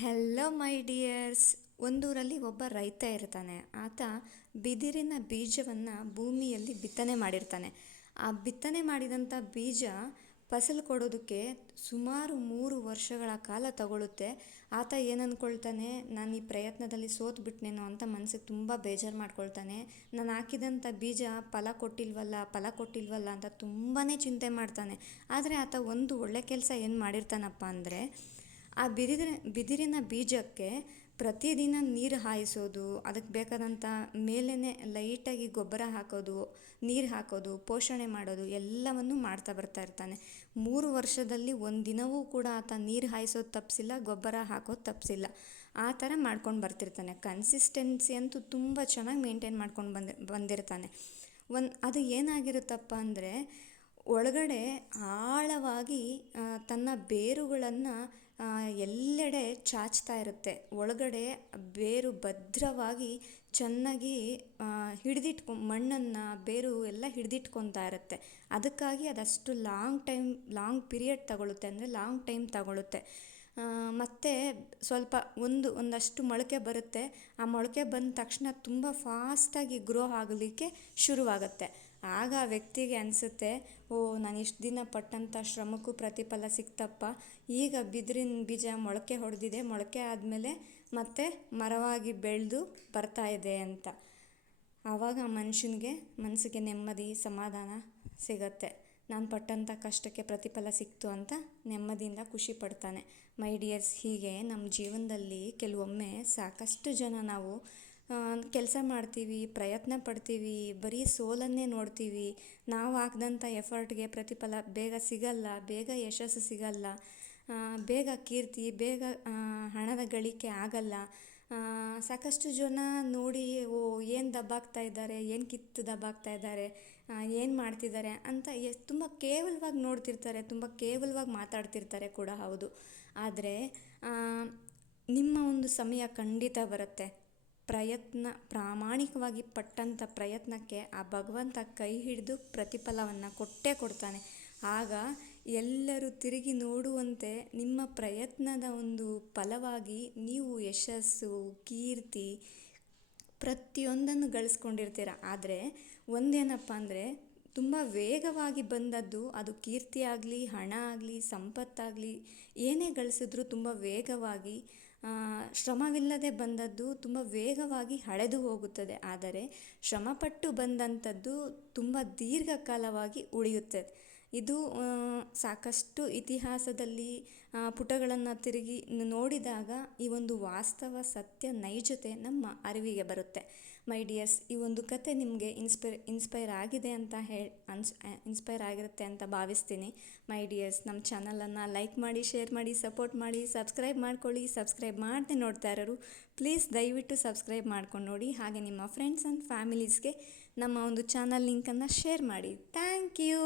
Hello ಮೈ dears ಒಂದೂರಲ್ಲಿ ಒಬ್ಬ ರೈತ ಇರ್ತಾನೆ. ಆತ ಬಿದಿರಿನ ಬೀಜವನ್ನು ಭೂಮಿಯಲ್ಲಿ ಬಿತ್ತನೆ ಮಾಡಿರ್ತಾನೆ. ಆ ಬಿತ್ತನೆ ಮಾಡಿದಂಥ ಬೀಜ ಫಸಲು ಕೊಡೋದಕ್ಕೆ ಸುಮಾರು ಮೂರು ವರ್ಷಗಳ ಕಾಲ ತಗೊಳ್ಳುತ್ತೆ ಆತ ಏನನ್ಕೊಳ್ತಾನೆ, ನಾನು ಈ ಪ್ರಯತ್ನದಲ್ಲಿ ಸೋತು ಬಿಟ್ಟನೇನೋ ಅಂತ ಮನಸ್ಸಿಗೆ ತುಂಬ ಬೇಜಾರು ಮಾಡ್ಕೊಳ್ತಾನೆ. ನಾನು ಹಾಕಿದಂಥ ಬೀಜ ಫಲ ಕೊಟ್ಟಿಲ್ವಲ್ಲ ಫಲ ಕೊಟ್ಟಿಲ್ವಲ್ಲ ಅಂತ ತುಂಬಾ ಚಿಂತೆ ಮಾಡ್ತಾನೆ. ಆದರೆ ಆತ ಒಂದು ಒಳ್ಳೆ ಕೆಲಸ ಏನು ಮಾಡಿರ್ತಾನಪ್ಪ ಅಂದರೆ ಆ ಬಿದಿರಿನ ಬಿದಿರಿನ ಬೀಜಕ್ಕೆ ಪ್ರತಿದಿನ ನೀರು ಹಾಯಿಸೋದು, ಅದಕ್ಕೆ ಬೇಕಾದಂಥ ಮೇಲೇ ಲೈಟಾಗಿ ಗೊಬ್ಬರ ಹಾಕೋದು, ನೀರು ಹಾಕೋದು, ಪೋಷಣೆ ಮಾಡೋದು ಎಲ್ಲವನ್ನು ಮಾಡ್ತಾ ಬರ್ತಾ ಇರ್ತಾನೆ. ಮೂರು ವರ್ಷದಲ್ಲಿ ಒಂದು ದಿನವೂ ಕೂಡ ಆತ ನೀರು ಹಾಯಿಸೋದು ತಪ್ಪಿಸಿಲ್ಲ ಗೊಬ್ಬರ ಹಾಕೋದು ತಪ್ಪಿಸಿಲ್ಲ ಆ ಥರ ಮಾಡ್ಕೊಂಡು ಬರ್ತಿರ್ತಾನೆ. ಕನ್ಸಿಸ್ಟೆನ್ಸಿ ಅಂತೂ ತುಂಬ ಚೆನ್ನಾಗಿ ಮೇಂಟೈನ್ ಮಾಡ್ಕೊಂಡು ಬಂದು, ಬಂದಿರ್ತಾನೆ. ಒಂದು ಅದು ಏನಾಗಿರುತ್ತಪ್ಪ ಅಂದರೆ, ಒಳಗಡೆ ಆಳವಾಗಿ ತನ್ನ ಬೇರುಗಳನ್ನು ಎಲ್ಲೆಡೆ ಚಾಚ್ತಾ ಇರುತ್ತೆ. ಒಳಗಡೆ ಬೇರು ಭದ್ರವಾಗಿ ಚೆನ್ನಾಗಿ ಹಿಡಿದಿಟ್ಕೊ, ಮಣ್ಣನ್ನು, ಬೇರು ಎಲ್ಲ ಹಿಡಿದಿಟ್ಕೊತಾ ಇರುತ್ತೆ. ಅದಕ್ಕಾಗಿ ಅದಷ್ಟು ಲಾಂಗ್ ಟೈಮ್ ಲಾಂಗ್ ಪೀರಿಯಡ್ ತಗೊಳುತ್ತೆ ಅಂದರೆ ಲಾಂಗ್ ಟೈಮ್ ತಗೊಳುತ್ತೆ. ಮತ್ತು ಸ್ವಲ್ಪ ಒಂದು, ಒಂದಷ್ಟು ಮೊಳಕೆ ಬರುತ್ತೆ. ಆ ಮೊಳಕೆ ಬಂದ ತಕ್ಷಣ ತುಂಬ ಫಾಸ್ಟಾಗಿ ಗ್ರೋ ಆಗಲಿಕ್ಕೆ ಶುರುವಾಗುತ್ತೆ. ಆಗ ಆ ವ್ಯಕ್ತಿಗೆ ಅನಿಸುತ್ತೆ, ಓ, ನಾನು ಇಷ್ಟು ದಿನ ಪಟ್ಟಂಥ ಶ್ರಮಕ್ಕೂ ಪ್ರತಿಫಲ ಸಿಕ್ತಪ್ಪ. ಈಗ ಬಿದಿರಿನ ಬೀಜ ಮೊಳಕೆ ಹೊಡೆದಿದೆ, ಮೊಳಕೆ ಆದಮೇಲೆ ಮತ್ತೆ ಮರವಾಗಿ ಬೆಳೆದು ಬರ್ತಾ ಇದೆ ಅಂತ. ಆವಾಗ ಆ ಮನುಷ್ಯನಿಗೆ ಮನಸ್ಸಿಗೆ ನೆಮ್ಮದಿ, ಸಮಾಧಾನ ಸಿಗತ್ತೆ. ನಾನು ಪಟ್ಟಂಥ ಕಷ್ಟಕ್ಕೆ ಪ್ರತಿಫಲ ಸಿಕ್ತು ಅಂತ ನೆಮ್ಮದಿಯಿಂದ ಖುಷಿ ಪಡ್ತಾನೆ. ಮೈ ಡಿಯರ್ಸ್, ಹೀಗೆ ನಮ್ಮ ಜೀವನದಲ್ಲಿ ಕೆಲವೊಮ್ಮೆ ಸಾಕಷ್ಟು ಜನ ನಾವು ಕೆಲಸ ಮಾಡ್ತೀವಿ, ಪ್ರಯತ್ನ ಪಡ್ತೀವಿ, ಬರೀ ಸೋಲನ್ನೇ ನೋಡ್ತೀವಿ. ನಾವು ಹಾಕ್ದಂಥ ಎಫರ್ಟ್ಗೆ ಪ್ರತಿಫಲ ಬೇಗ ಸಿಗಲ್ಲ, ಬೇಗ ಯಶಸ್ಸು ಸಿಗಲ್ಲ. ಬೇಗ ಕೀರ್ತಿ, ಬೇಗ ಹಣದ ಗಳಿಕೆ ಆಗಲ್ಲ. ಸಾಕಷ್ಟು ಜನ ನೋಡಿ, ಓ, ಏನು ದಬ್ಬಾಗ್ತಾ ಇದ್ದಾರೆ, ಏನು ಕಿತ್ತು ದಬ್ಬಾಗ್ತಾ ಇದ್ದಾರೆ ಏನು ಮಾಡ್ತಿದ್ದಾರೆ ಅಂತ ಎ, ತುಂಬ ಕೇವಲವಾಗಿ ನೋಡ್ತಿರ್ತಾರೆ, ತುಂಬ ಕೇವಲವಾಗಿ ಮಾತಾಡ್ತಿರ್ತಾರೆ ಕೂಡ ಹೌದು. ಆದರೆ ನಿಮ್ಮ ಒಂದು ಸಮಯ ಖಂಡಿತ ಬರುತ್ತೆ. ಪ್ರಯತ್ನ, ಪ್ರಾಮಾಣಿಕವಾಗಿ ಪಟ್ಟಂಥ ಪ್ರಯತ್ನಕ್ಕೆ ಆ ಭಗವಂತ ಕೈ ಹಿಡಿದು ಪ್ರತಿಫಲವನ್ನು ಕೊಟ್ಟೇ ಕೊಡ್ತಾನೆ. ಆಗ ಎಲ್ಲರೂ ತಿರುಗಿ ನೋಡುವಂತೆ ನಿಮ್ಮ ಪ್ರಯತ್ನದ ಒಂದು ಫಲವಾಗಿ ನೀವು ಯಶಸ್ಸು, ಕೀರ್ತಿ ಪ್ರತಿಯೊಂದನ್ನು ಗಳಿಸ್ಕೊಂಡಿರ್ತೀರ. ಆದರೆ ಒಂದೇನಪ್ಪ ಅಂದರೆ ತುಂಬ ವೇಗವಾಗಿ ಬಂದದ್ದು ಅದು ಕೀರ್ತಿ ಆಗಲಿ ಹಣ ಆಗಲಿ, ಸಂಪತ್ತಾಗಲಿ ಏನೇ ಗಳಿಸಿದ್ರೂ ತುಂಬ ವೇಗವಾಗಿ ಶ್ರಮವಿಲ್ಲದೆ ಬಂದದ್ದು ತುಂಬ ವೇಗವಾಗಿ ಹಳೆದು ಹೋಗುತ್ತದೆ. ಆದರೆ ಶ್ರಮಪಟ್ಟು ಬಂದಂಥದ್ದು ತುಂಬ ದೀರ್ಘಕಾಲವಾಗಿ ಉಳಿಯುತ್ತದೆ. ಇದು ಸಾಕಷ್ಟು ಇತಿಹಾಸದಲ್ಲಿ ಪುಟಗಳನ್ನು ತಿರುಗಿ ನೋಡಿದಾಗ ಈ ಒಂದು ವಾಸ್ತವ ಸತ್ಯ ನೈಜತೆ ನಮ್ಮ ಅರಿವಿಗೆ ಬರುತ್ತೆ. ಮೈ ಡಿಯರ್ಸ್ ಈ ಒಂದು ಕತೆ ನಿಮಗೆ ಇನ್ಸ್ಪೈರ್ ಇನ್ಸ್ಪೈರ್ ಆಗಿದೆ ಅಂತ ಹೇಳಿ, ಅನ್ಸ್ ಇನ್ಸ್ಪೈರ್ ಆಗಿರುತ್ತೆ ಅಂತ ಭಾವಿಸ್ತೀನಿ. ಮೈ ಡಿಯರ್ಸ್ ನಮ್ಮ ಚಾನಲನ್ನು ಲೈಕ್ ಮಾಡಿ, ಶೇರ್ ಮಾಡಿ, ಸಪೋರ್ಟ್ ಮಾಡಿ, ಸಬ್ಸ್ಕ್ರೈಬ್ ಮಾಡ್ಕೊಳ್ಳಿ, ಸಬ್ಸ್ಕ್ರೈಬ್ ಮಾಡದೆ ನೋಡ್ತಾ ಇರೋರು, ಪ್ಲೀಸ್ ದಯವಿಟ್ಟು ಸಬ್ಸ್ಕ್ರೈಬ್ ಮಾಡ್ಕೊಂಡು ನೋಡಿ, ಹಾಗೆ ನಿಮ್ಮ ಫ್ರೆಂಡ್ಸ್ ಆ್ಯಂಡ್ ಫ್ಯಾಮಿಲೀಸ್ಗೆ ನಮ್ಮ ಒಂದು ಚಾನಲ್ ಲಿಂಕನ್ನು ಶೇರ್ ಮಾಡಿ. Thank you